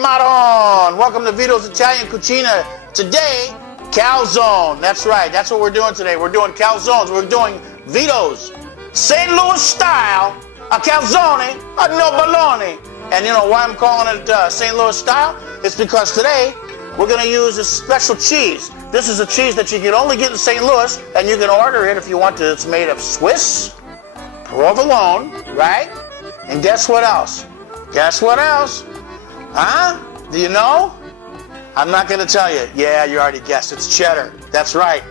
Maron! Welcome to Vito's Italian Cucina. Today, calzone. That's right, that's what we're doing today. We're doing calzones. We're doing Vito's St. Louis style, a calzone, a no baloney. And you know why I'm calling it St. Louis style? It's because today, we're going to use a special cheese. This is a cheese that you can only get in St. Louis, and you can order it if you want to. It's made of Swiss, provolone, right? And guess what else? Guess what else? Huh? Do you know? I'm not going to tell you. Yeah, you already guessed. It's cheddar. That's right.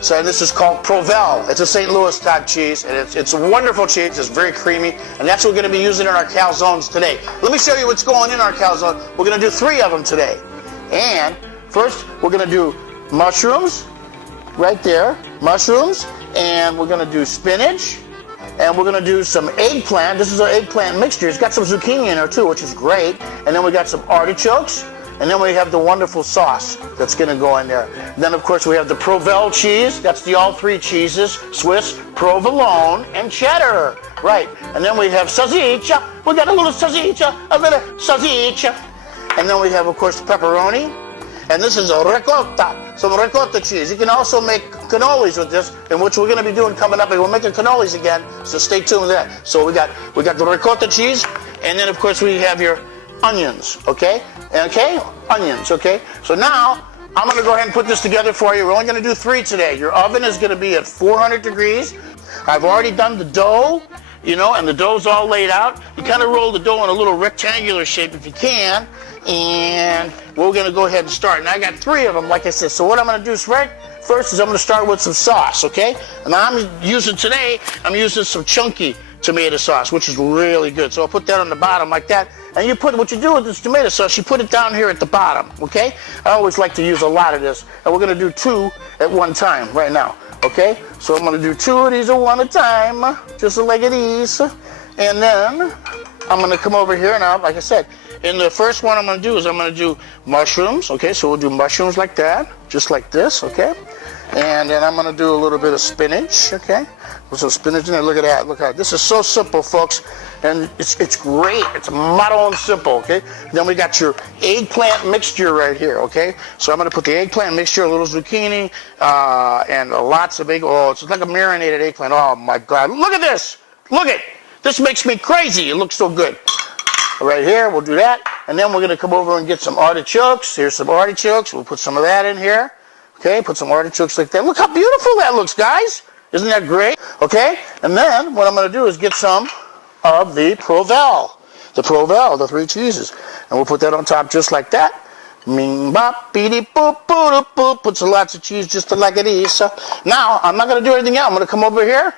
So this is called Provel. It's a St. Louis type cheese, and it's a wonderful cheese. It's very creamy, and that's what we're going to be using in our calzones today. Let me show you what's going in our calzone. We're going to do 3 of them today. And first, we're going to do mushrooms, right there, mushrooms, and we're going to do spinach, and we're going to do some eggplant. This is our eggplant mixture. It's got some zucchini in there too, which is great. And then we got some artichokes, and then we have the wonderful sauce that's going to go in there. And then, of course, we have the Provel cheese. That's the all 3 cheeses, Swiss, provolone, and cheddar. Right. And then we have salsiccia. We got a little salsiccia, a little salsiccia. And then we have, of course, pepperoni. And this is a ricotta, some ricotta cheese. You can also make cannolis with this, and which we're going to be doing coming up. And we're making cannolis again, so stay tuned with that. So we got the ricotta cheese, and then, of course, we have your onions, okay? Okay? Onions, okay? So now, I'm going to go ahead and put this together for you. We're only going to do 3 today. Your oven is going to be at 400 degrees. I've already done the dough, you know, and the dough's all laid out. You kind of roll the dough in a little rectangular shape if you can. And we're going to go ahead and start. And I got 3 of them, like I said. So what I'm going to do is first is I'm going to start with some sauce, okay? And I'm using some chunky tomato sauce, which is really good. So I'll put that on the bottom like that. And what you do with this tomato sauce, you put it down here at the bottom, okay? I always like to use a lot of this. And we're going to do 2 at one time right now, okay? So I'm going to do 2 of these at one time, just like these. And then I'm going to come over here now, like I said. And the first one I'm going to do is I'm going to do mushrooms, okay? So we'll do mushrooms like that, just like this, okay? And then I'm going to do a little bit of spinach, okay? Put some spinach in there. Look at that. Look at that. This is so simple, folks. And it's great. It's modern simple, okay? Then we got your eggplant mixture right here, okay? So I'm going to put the eggplant mixture, a little zucchini, and lots of oh, it's like a marinated eggplant. Oh, my God. Look at this. Look at it. This makes me crazy. It looks so good. Right here, we'll do that. And then we're going to come over and get some artichokes. Here's some artichokes. We'll put some of that in here. Okay, put some artichokes like that. Look how beautiful that looks, guys. Isn't that great? Okay, and then what I'm going to do is get some of the Provel. The Provel, the 3 cheeses. And we'll put that on top just like that. Ming bop, beady boop, boop, boop. Put some lots of cheese just like it is. Now, I'm not going to do anything else. I'm going to come over here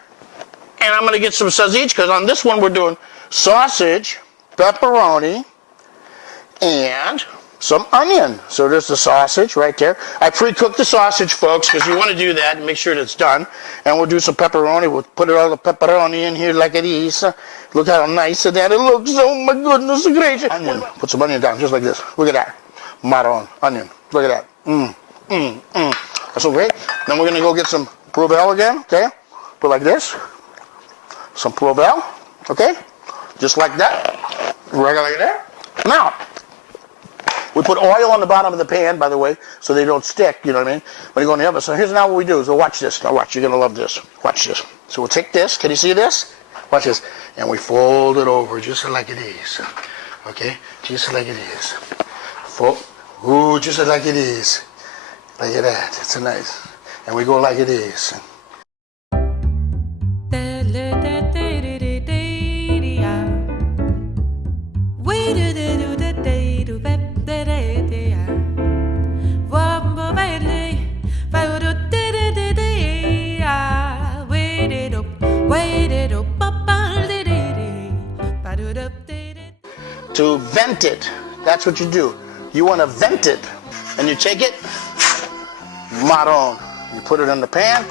and I'm going to get some salsiccia, because on this one we're doing sausage, pepperoni, and some onion. So there's the sausage right there. I pre-cooked the sausage, folks, because you want to do that and make sure that it's done. And we'll do some pepperoni. We'll put all the pepperoni in here like it is. Look how nice that it looks. Oh my goodness gracious. Onion. Put some onion down just like this. Look at that. Marron onion. Look at that. That's so great. Then we're going to go get some Provel again. Okay. Put like this. Some Provel. Okay. Just like that. Right like that. Now, we put oil on the bottom of the pan, by the way, so they don't stick, you know what I mean, when you go in the oven. So here's now what we do. So watch this. Now watch. You're going to love this. Watch this. So we'll take this. Can you see this? Watch this. And we fold it over just like it is. Okay? Just like it is. Ooh, just like it is. Like that. It's a nice. And we go like it is. To vent it, that's what you do. You want to vent it, and you take it, marron. You put it in the pan,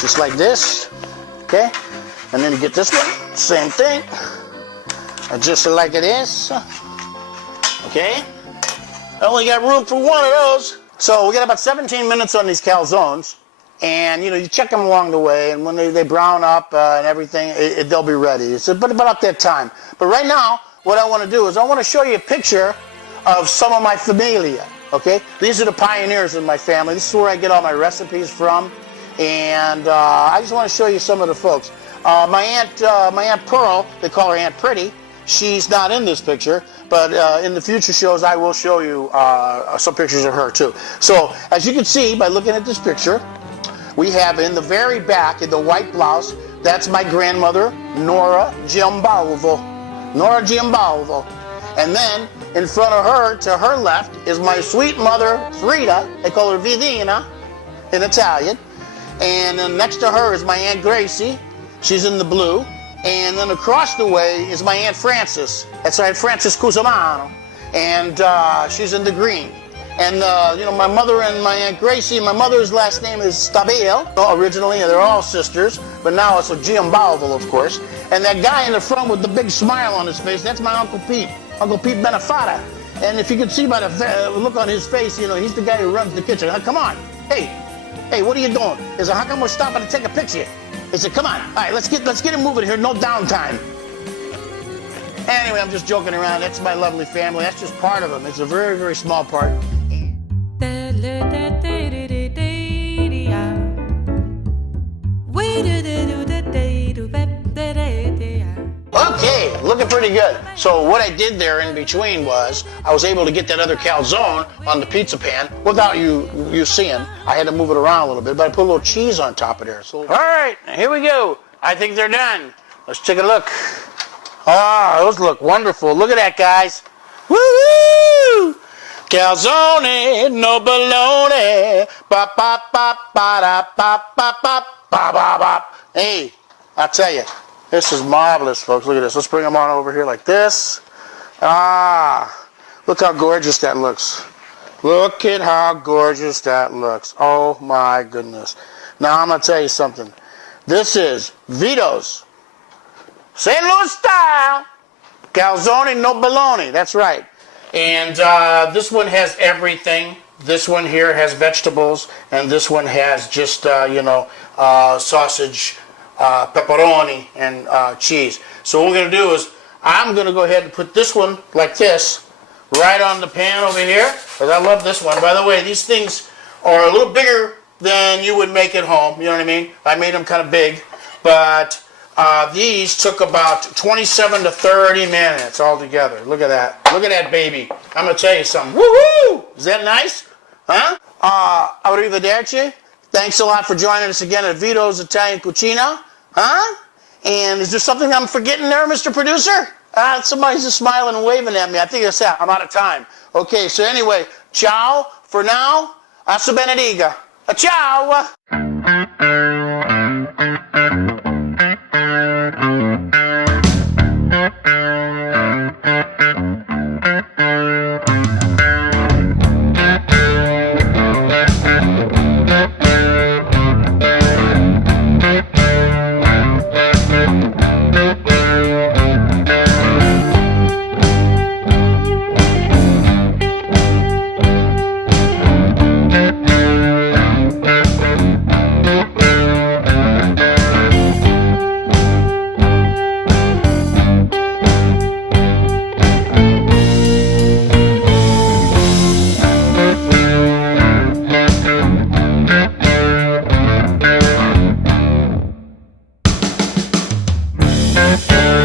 just like this, okay? And then you get this one, same thing, just like it is, okay? I only got room for 1 of those. So we got about 17 minutes on these calzones. And, you know, you check them along the way, and when they brown up and everything, they'll be ready. It's about that time. But right now, what I want to do is I want to show you a picture of some of my familia. Okay, these are the pioneers in my family. This is where I get all my recipes from, and I just want to show you some of the folks. My aunt Pearl, they call her Aunt Pretty. She's not in this picture, but in the future shows I will show you some pictures of her too. So as you can see by looking at this picture, we have in the very back in the white blouse, that's my grandmother Nora Giambalvo. Nora Giambalvo. And then in front of her, to her left, is my sweet mother Frida. They call her Vidina in Italian. And then next to her is my Aunt Gracie. She's in the blue. And then across the way is my Aunt Frances. That's Aunt Frances Cucina. And she's in the green. And, you know, my mother and my Aunt Gracie, my mother's last name is Stabile. Originally, they're all sisters, but now it's a Giambalvo, of course. And that guy in the front with the big smile on his face, that's my Uncle Pete, Uncle Pete Benefata. And if you can see by the look on his face, you know, he's the guy who runs the kitchen. Come on, hey, what are you doing? He said, how come we're stopping to take a picture? He said, come on, all right, let's get it moving here, no downtime. Anyway, I'm just joking around. That's my lovely family. That's just part of them. It's a very, very small part. Okay, looking pretty good. So what I did there in between was I was able to get that other calzone on the pizza pan without you seeing. I had to move it around a little bit, but I put a little cheese on top of there. So, all right, here we go. I think they're done. Let's take a look. Ah, those look wonderful. Look at that, guys. Woo-hoo! Calzone, no baloney. Ba ba ba ba da ba ba ba ba ba ba. Hey, I'll tell you, this is marvelous, folks. Look at this. Let's bring them on over here like this. Ah, look how gorgeous that looks. Look at how gorgeous that looks. Oh my goodness. Now I'm gonna tell you something. This is Vito's St. Louis style calzone, no baloney. That's right. And this one has everything. This one here has vegetables, and this one has just, sausage, pepperoni, and cheese. So what we're going to do is I'm going to go ahead and put this one like this right on the pan over here, because I love this one. By the way, these things are a little bigger than you would make at home. You know what I mean? I made them kind of big, but these took about 27 to 30 minutes altogether. Look at that. Look at that baby. I'm going to tell you something. Woo-hoo! Is that nice? Huh? Arrivederci. Thanks a lot for joining us again at Vito's Italian Cucina. Huh? And is there something I'm forgetting there, Mr. Producer? Somebody's just smiling and waving at me. I think that's that. I'm out of time. Okay, so anyway, ciao for now. Hasta benediga. Ciao. Thank you.